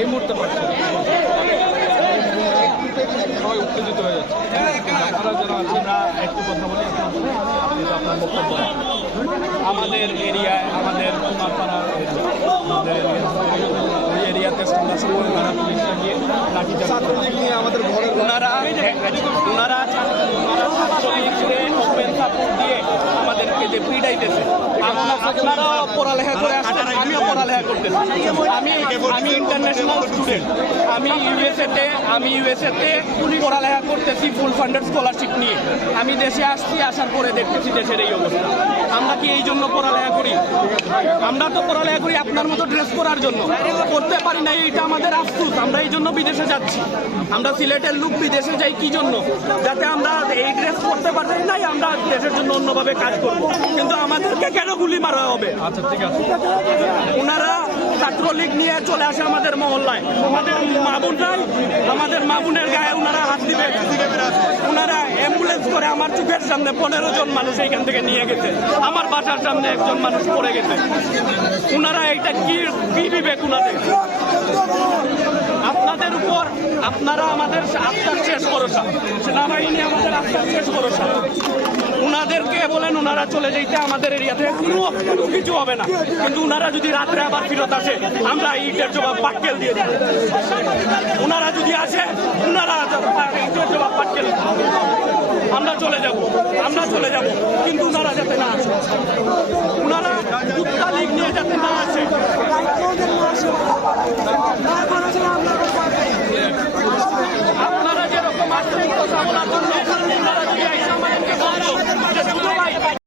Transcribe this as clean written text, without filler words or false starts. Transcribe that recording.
এই মুহূর্তে পাচ্ছি না। সবাই উত্তেজিত হয়ে যাচ্ছে। আপনারা যারা আছেন না একটু কথা বলি, আপনি তো আপনার বক্তব্য। আমাদের এরিয়ায়, আমাদের কুমারপাড়া ওই এরিয়াতে সন্ধ্যা সময় তারা পুলিশটা গিয়ে লাঠি ছাত্রলীগ নিয়ে আমাদের ঘরে ওনারা ছাত্রলীগ করে ওপেন সাপোর্ট দিয়ে আমাদেরকে যে পিড়াইতেছে। আপনারাও পড়ালেখা করে আসছেন, আমিও পড়ালেখা করতেছি। আমি ইন্টারন্যাশনাল স্টুডেন্ট। আমি ইউএসএতে পড়ালেখা করতেছি ফুল ফান্ডেড স্কলারশিপ নিয়ে। আমি দেশে আসছি, আসার পরে দেখতেছি দেশের এই অবস্থা। আমরা কি এই জন্য পড়ালেখা করি? আমরা তো পড়ালেখা করি আপনার মতো ড্রেস করার জন্য, করতে পারি না, এইটা আমাদের আফসোস। আমরা এই জন্য বিদেশে যাচ্ছি। আমরা সিলেটের লোক বিদেশে যাই কি জন্য? যাতে আমরা এই ড্রেস করতে পারছি নাই, আমরা দেশের জন্য অন্যভাবে কাজ করব। কিন্তু আমাদেরকে কেন গুলি মারা হবে? আচ্ছা ঠিক আছে। ওনারা ছাত্রলীগ নিয়ে চলে আসে আমাদের মহল্লায়, আমাদের মা বোন নাই, আমাদের মা বোনের গায়ে ওনারা হাত দিবে। ওনারা অ্যাম্বুলেন্স করে আমার চোখের সামনে 15 জন মানুষ এইখান থেকে নিয়ে গেছে। আমার বাসার সামনে একজন মানুষ পড়ে গেছে। ওনারা এইটা কি বিবেক ওনাদের? আপনাদের উপর আপনারা আমাদের আস্থার শেষ ভরসা, সেনাবাহিনী আমাদের আস্থার শেষ ভরসা। ওনাদেরকে বলেন ওনারা চলে যাইতে, আমাদের এরিয়াতে কোনো কিছু হবে না। কিন্তু ওনারা যদি রাত্রে আবার ফিরত আসে, আমরা ইটের জবাব পাটকেল দিয়ে দেব। ওনারা যদি আসে, ওনারা ইটের জবাব পাটকেল, আমরা চলে যাব, কিন্তু ওনারা যাতে না আসে।